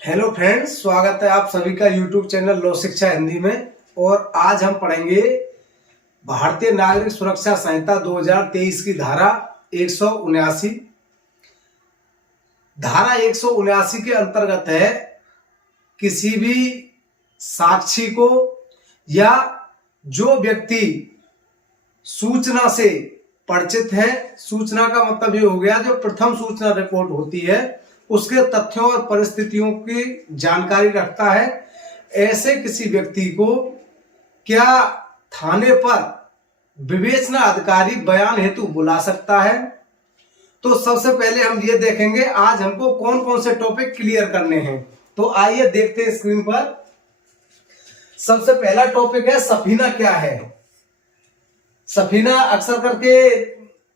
Hello friends, स्वागत है आप सभी का यूट्यूब चैनल लो शिक्षा हिंदी में। और आज हम पढ़ेंगे भारतीय नागरिक सुरक्षा संहिता 2023 की धारा 179। धारा 179 के अंतर्गत है किसी भी साक्षी को या जो व्यक्ति सूचना से परिचित है, सूचना का मतलब ये हो गया जो प्रथम सूचना रिपोर्ट होती है उसके तथ्यों और परिस्थितियों की जानकारी रखता है, ऐसे किसी व्यक्ति को क्या थाने पर विवेचना अधिकारी बयान हेतु बुला सकता है। तो सबसे पहले हम ये देखेंगे आज हमको कौन कौन से टॉपिक क्लियर करने हैं। तो आइए देखते हैं स्क्रीन पर। सबसे पहला टॉपिक है सफीना क्या है। सफीना अक्सर करके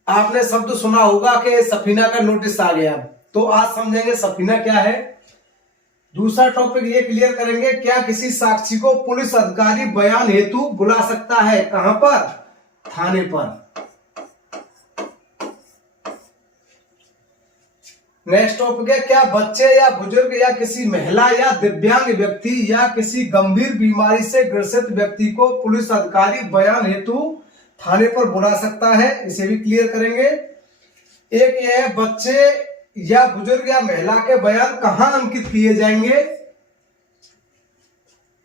आपने शब्द सुना होगा कि सफीना का नोटिस आ गया, तो आज समझेंगे सफीना क्या है। दूसरा टॉपिक ये क्लियर करेंगे क्या किसी साक्षी को पुलिस अधिकारी बयान हेतु बुला सकता है, कहां पर, थाने पर। नेक्स्ट टॉपिक है क्या बच्चे या बुजुर्ग या किसी महिला या दिव्यांग व्यक्ति या किसी गंभीर बीमारी से ग्रसित व्यक्ति को पुलिस अधिकारी बयान हेतु थाने पर बुला सकता है, इसे भी क्लियर करेंगे। एक यह है बच्चे या बुजुर्ग या महिला के बयान कहां अंकित किए जाएंगे।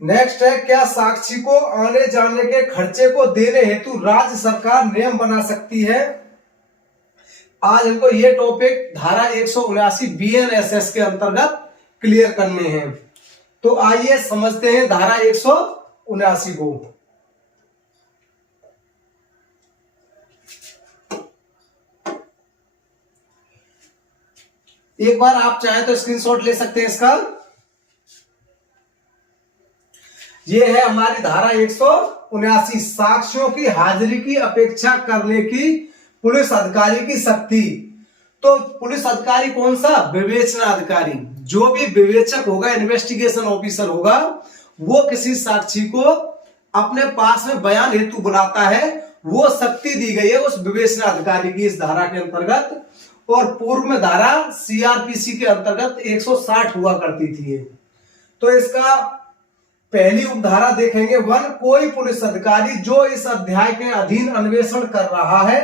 नेक्स्ट है क्या साक्षी को आने जाने के खर्चे को देने हेतु राज्य सरकार नियम बना सकती है। आज हमको ये टॉपिक धारा 179 BNSS के अंतर्गत क्लियर करने हैं। तो आइए समझते हैं धारा 179 को। एक बार आप चाहें तो स्क्रीनशॉट ले सकते हैं इसका। यह है हमारी धारा 179, साक्ष्यों की हाजिरी की अपेक्षा करने की पुलिस अधिकारी की शक्ति। तो पुलिस अधिकारी कौन सा, विवेचना अधिकारी। जो भी विवेचक होगा, इन्वेस्टिगेशन ऑफिसर होगा, वो किसी साक्षी को अपने पास में बयान हेतु बुलाता है, वो शक्ति दी गई है उस विवेचना अधिकारी की इस धारा के अंतर्गत। और पूर्व में धारा CRPC के अंतर्गत 160 हुआ करती थी। तो इसका पहली उपधारा देखेंगे 1, कोई पुलिस अधिकारी जो इस अध्याय के अधीन अन्वेषण कर रहा है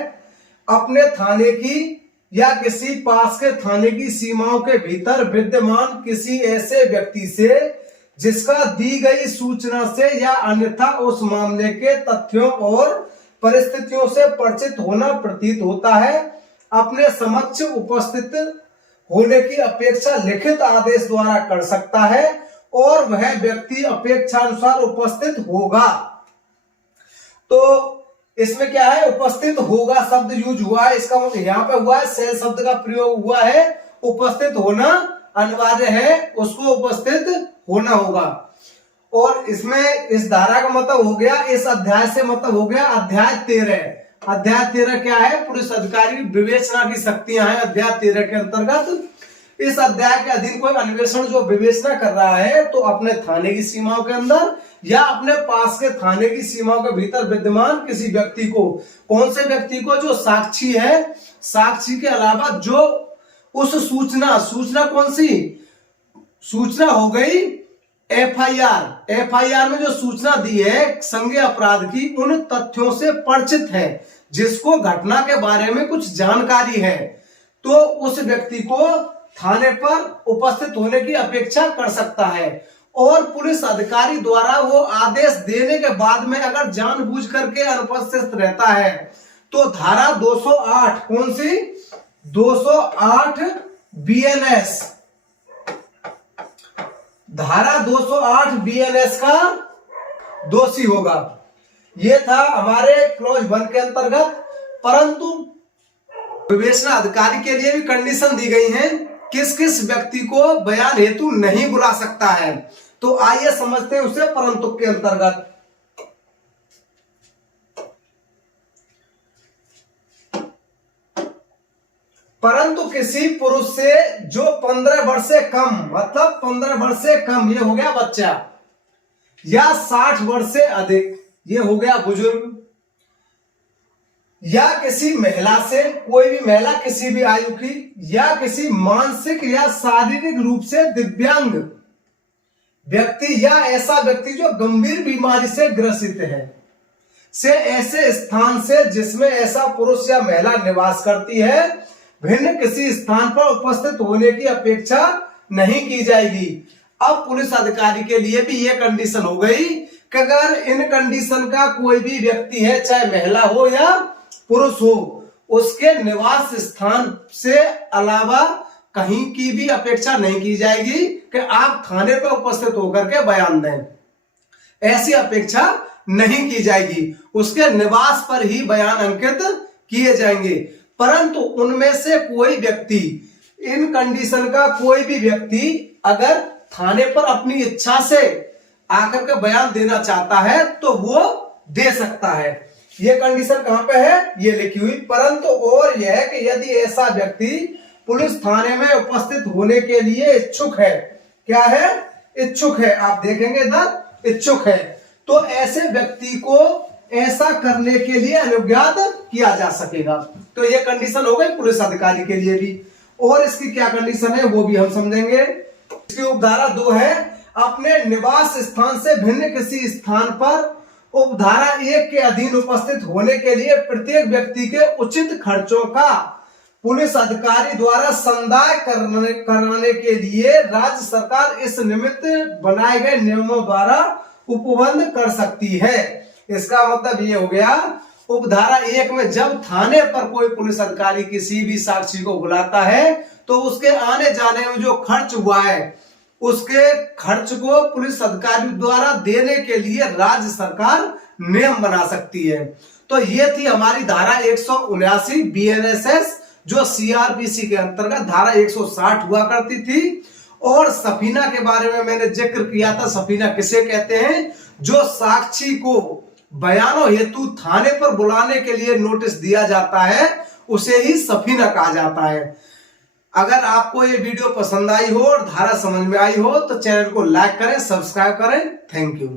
अपने थाने की या किसी पास के थाने की सीमाओं के भीतर विद्यमान किसी ऐसे व्यक्ति से जिसका दी गई सूचना से या अन्यथा उस मामले के तथ्यों और परिस्थितियों से परिचित होना प्रतीत होता है, अपने समक्ष उपस्थित होने की अपेक्षा लिखित आदेश द्वारा कर सकता है और वह व्यक्ति अपेक्षानुसार उपस्थित होगा। तो इसमें क्या है, उपस्थित होगा शब्द यूज हुआ है, इसका मतलब यहां पे हुआ है सेल शब्द का प्रयोग हुआ है। उपस्थित होना अनिवार्य है, उसको उपस्थित होना होगा। और इसमें इस धारा का मतलब हो गया, इस अध्याय से मतलब हो गया अध्याय 13। अध्याय 13 क्या है, पुलिस अधिकारी विवेचना की शक्तियां हैं। अध्याय 13 के अंतर्गत इस अध्याय के अधीन कोई अन्वेषण जो विवेचना कर रहा है तो अपने थाने की सीमाओं के अंदर या अपने पास के थाने की सीमाओं के भीतर विद्यमान किसी व्यक्ति को, कौन से व्यक्ति को, जो साक्षी है, साक्षी के अलावा जो उस सूचना कौन सी सूचना हो गई, FIR में जो सूचना दी है संज्ञेय अपराध की, उन तथ्यों से परिचित है, जिसको घटना के बारे में कुछ जानकारी है, तो उस व्यक्ति को थाने पर उपस्थित होने की अपेक्षा कर सकता है। और पुलिस अधिकारी द्वारा वो आदेश देने के बाद में अगर जानबूझ करके अनुपस्थित रहता है तो धारा 208, कौन सी, 208 BNS, धारा 208 BNS का दोषी होगा। यह था हमारे क्लॉज 1 के अंतर्गत। परंतु विवेचना अधिकारी के लिए भी कंडीशन दी गई है, किस किस व्यक्ति को बयान हेतु नहीं बुला सकता है। तो आइए समझते हैं उसे परंतु के अंतर्गत। परंतु किसी पुरुष से जो 15 वर्ष से कम, मतलब 15 वर्ष से कम, ये हो गया बच्चा, या 60 वर्ष से अधिक, ये हो गया बुजुर्ग, या किसी महिला से, कोई भी महिला किसी भी आयु की, या किसी मानसिक या शारीरिक रूप से दिव्यांग व्यक्ति या ऐसा व्यक्ति जो गंभीर बीमारी से ग्रसित है से ऐसे स्थान से जिसमें ऐसा पुरुष या महिला निवास करती है भिन्न किसी स्थान पर उपस्थित होने की अपेक्षा नहीं की जाएगी। अब पुलिस अधिकारी के लिए भी ये कंडीशन हो गई कि अगर इन कंडीशन का कोई भी व्यक्ति है, चाहे महिला हो या पुरुष हो, उसके निवास स्थान से अलावा कहीं की भी अपेक्षा नहीं की जाएगी कि आप थाने पर उपस्थित होकर के बयान दें। ऐसी अपेक्षा नहीं की जाएगी, उसके निवास पर ही बयान अंकित किए जाएंगे। परंतु उनमें से कोई व्यक्ति, इन कंडीशन का कोई भी व्यक्ति अगर थाने पर अपनी इच्छा से आकर के बयान देना चाहता है तो वो दे सकता है। ये कंडीशन कहां पे है, ये लिखी हुई। परंतु और यह है कि यदि ऐसा व्यक्ति पुलिस थाने में उपस्थित होने के लिए इच्छुक है, क्या है, इच्छुक है, आप देखेंगे इधर इच्छुक है, तो ऐसे व्यक्ति को ऐसा करने के लिए अनुज्ञात किया जा सकेगा। तो ये कंडीशन हो गई पुलिस अधिकारी के लिए भी। और इसकी क्या कंडीशन है वो भी हम समझेंगे। इसकी उपधारा 2 है, अपने निवास स्थान से भिन्न किसी स्थान पर उपधारा 1 के अधीन उपस्थित होने के लिए प्रत्येक व्यक्ति के उचित खर्चों का पुलिस अधिकारी द्वारा संदाय कराने के लिए राज्य सरकार इस निमित्त बनाए गए नियमों द्वारा उपबंध कर सकती है। इसका मतलब ये हो गया, उपधारा 1 में जब थाने पर कोई पुलिस अधिकारी किसी भी साक्षी को बुलाता है तो उसके आने जाने में जो खर्च हुआ है उसके खर्च को पुलिस अधिकारी द्वारा देने के लिए राज्य सरकार नियम बना सकती है। तो ये थी हमारी धारा 179 बीएनएसएस, जो सीआरपीसी के अंतर्गत धारा 160 हुआ करती थी। और सफीना के बारे में मैंने जिक्र किया था। सफीना किसे कहते हैं, जो साक्षी को बयानों हेतु थाने पर बुलाने के लिए नोटिस दिया जाता है उसे ही सफीना कहा जाता है। अगर आपको ये वीडियो पसंद आई हो और धारा समझ में आई हो तो चैनल को लाइक करें, सब्सक्राइब करें। Thank you.